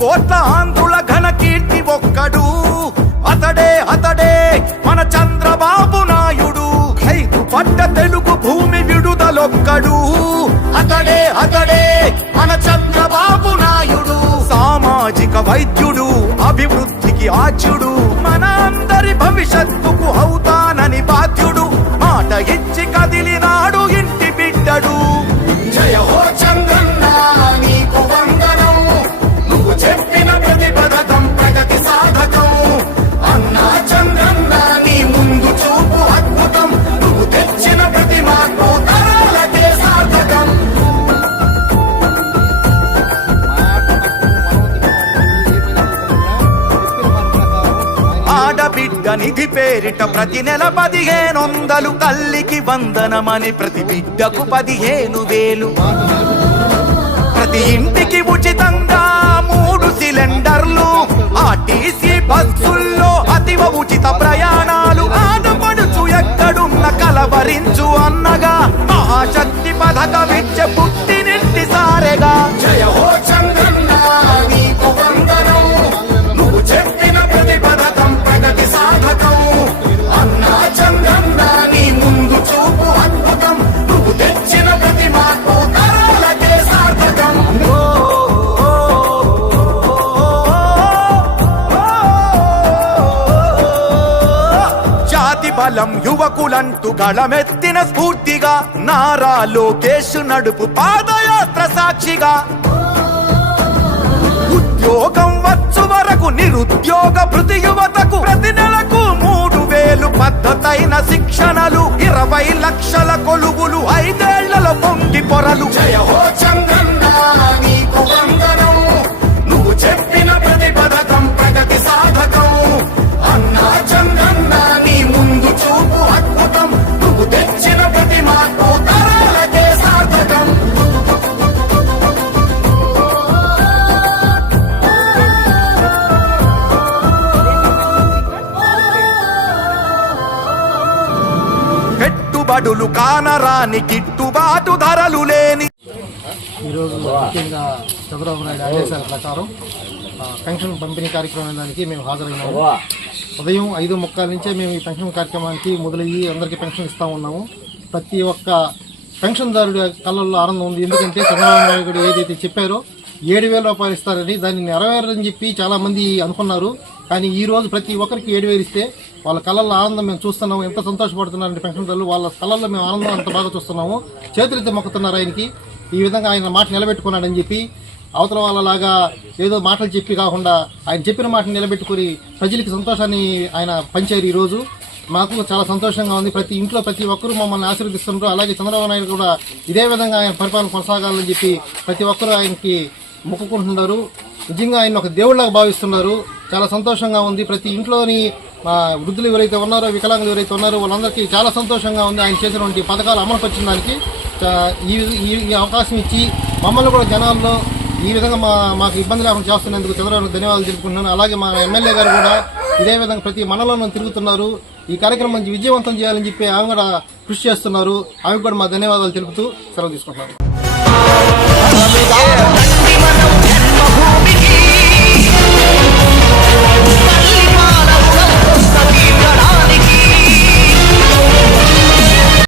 కోట్ల ఆంధ్రుల ఘన కీర్తి ఒక్కడు, అతడే అతడే మన చంద్రబాబు నాయుడు. ఖైదు పడ్డ తెలుగు భూమి విడుదలొక్కడు, అతడే అతడే మన చంద్రబాబు నాయుడు. సామాజిక వైద్యుడు, అభివృద్ధికి ఆచ్యుడు, మన అందరి భవిష్యత్తుకు అవుతానని బాధ్యుడు. మాట ఇచ్చి కదిలినాడు ఇంటి బిడ్డడు. జయ హో చంద్రన్న నీకు వందనం, నువ్వు చెప్పిన ప్రతి పథకం ప్రగతి సాధకం. అన్నా చంద్రన్న నీ ముందు చూపు అద్భుతం, నువ్వు తెచ్చిన ప్రతి మార్పు తరాలకే సార్థకం. ఆడబిడ్డ నిధి పేరిట ప్రతి నెల 1500, తల్లికి వందనమని ప్రతి బిడ్డకు 15,000. ప్రతి ఇంటికి ఉచితంగా 3 సిలిండర్లు, ఆర్టీసీ బస్సుల్లో అతివ ఉచిత ప్రయాణాలు. ఆడపడుచు ఎక్కడున్న కలవరించు అన్నగా మహాశక్తి పథకమిచ్చ పుట్టినింటి సారెగా. జయ హో చంద్రన్న నీకు వందనం, నువ్వు చెప్పిన ప్రతి పథకం ప్రగతి సాధకం. అన్నా చంద్రన్న నీ ముందు చూపు అద్భుతం, నువ్వు తెచ్చిన ప్రతి మార్పు తరాలకే సార్థకం. జాతి బలం యువకులంటూ గళమెత్తిన స్ఫూర్తిగా, నారా లోకేష్ నడుపు పాదయాత్ర సాక్షిగా. ఉద్యోగం వచ్చు వరకు నిరుద్యోగ భృతి యువతకు ప్రతి నెలకు 3,000 పద్ధతైన శిక్షణలు, 20 లక్షల కొలువులు, 5 ఏళ్లలో పొంగి పొరలు. జయ హో చంద్రన్న నీకు వందనం, నువ్వు చెప్పిన ప్రతి పథకం ప్రగతి సాధకం. అన్నా చంద్రన్న నీ ముందు చూపు అద్భుతం, నువ్వు తెచ్చిన ప్రతి మార్పు తరాలకే సార్థకం. పెట్టుబడులు కానరాని గిట్టుబాటు ధరలు లేని. ఈరోజు ముఖ్యంగా చంద్రబాబు నాయుడు ఆదేశాల ప్రకారం పెన్షన్ పంపిణీ కార్యక్రమానికి మేము హాజరైనాము. ఉదయం 5:30 నుంచే మేము ఈ పెన్షన్ కార్యక్రమానికి మొదలయ్యి అందరికీ పెన్షన్ ఇస్తా ఉన్నాము. ప్రతి ఒక్క పెన్షన్దారుడి కళ్ళల్లో ఆనందం ఉంది. ఎందుకంటే చంద్రబాబు నాయుడు ఏదైతే చెప్పారో 7,000 రూపాయలు ఇస్తారని, దాన్ని నెరవేరని చెప్పి చాలా మంది అనుకున్నారు. కానీ ఈ రోజు ప్రతి ఒక్కరికి 7,000 ఇస్తే వాళ్ళ కళ్ళల్లో ఆనందం మేము చూస్తున్నాము. ఎంత సంతోషపడుతున్నారంటే పెన్షన్దారులు, వాళ్ళ కళ్ళల్లో మేము ఆనందం అంత బాగా చూస్తున్నాము. చేతులెత్తి మొక్కుతున్నారు ఆయనకి. ఈ విధంగా ఆయన మాట నిలబెట్టుకున్నాడని చెప్పి, అవతల వాళ్ళలాగా ఏదో మాటలు చెప్పి కాకుండా ఆయన చెప్పిన మాటను నిలబెట్టుకుని ప్రజలకి సంతోషాన్ని ఆయన పంచారు. ఈరోజు మాకు చాలా సంతోషంగా ఉంది. ప్రతి ఇంట్లో ప్రతి ఒక్కరూ మమ్మల్ని ఆశీర్వదిస్తున్నారు. అలాగే చంద్రబాబు నాయుడు కూడా ఇదే విధంగా ఆయన పరిపాలన కొనసాగాలని చెప్పి ప్రతి ఒక్కరూ ఆయనకి మొక్కుకుంటున్నారు. నిజంగా ఆయన ఒక దేవుళ్లాగా భావిస్తున్నారు. చాలా సంతోషంగా ఉంది. ప్రతి ఇంట్లోని వృద్ధులు ఎవరైతే ఉన్నారో, వికలాంగులు ఎవరైతే ఉన్నారో వాళ్ళందరికీ చాలా సంతోషంగా ఉంది. ఆయన చేసినటువంటి పథకాలు అమలుపరిచిన దానికి ఈ అవకాశం ఇచ్చి మమ్మల్ని కూడా జనాల్లో ఈ విధంగా మాకు ఇబ్బంది లేకుండా చేస్తున్నందుకు చంద్రబాబు ధన్యవాదాలు తెలుపుకుంటున్నాను. అలాగే మా ఎమ్మెల్యే గారు కూడా ఇదే విధంగా ప్రతి మండలంలో తిరుగుతున్నారు. ఈ కార్యక్రమం విజయవంతం చేయాలని చెప్పి ఆమె కూడా కృషి చేస్తున్నారు. ఆమెకు కూడా మా ధన్యవాదాలు తెలుపుతూ సెలవు తీసుకుంటున్నారు.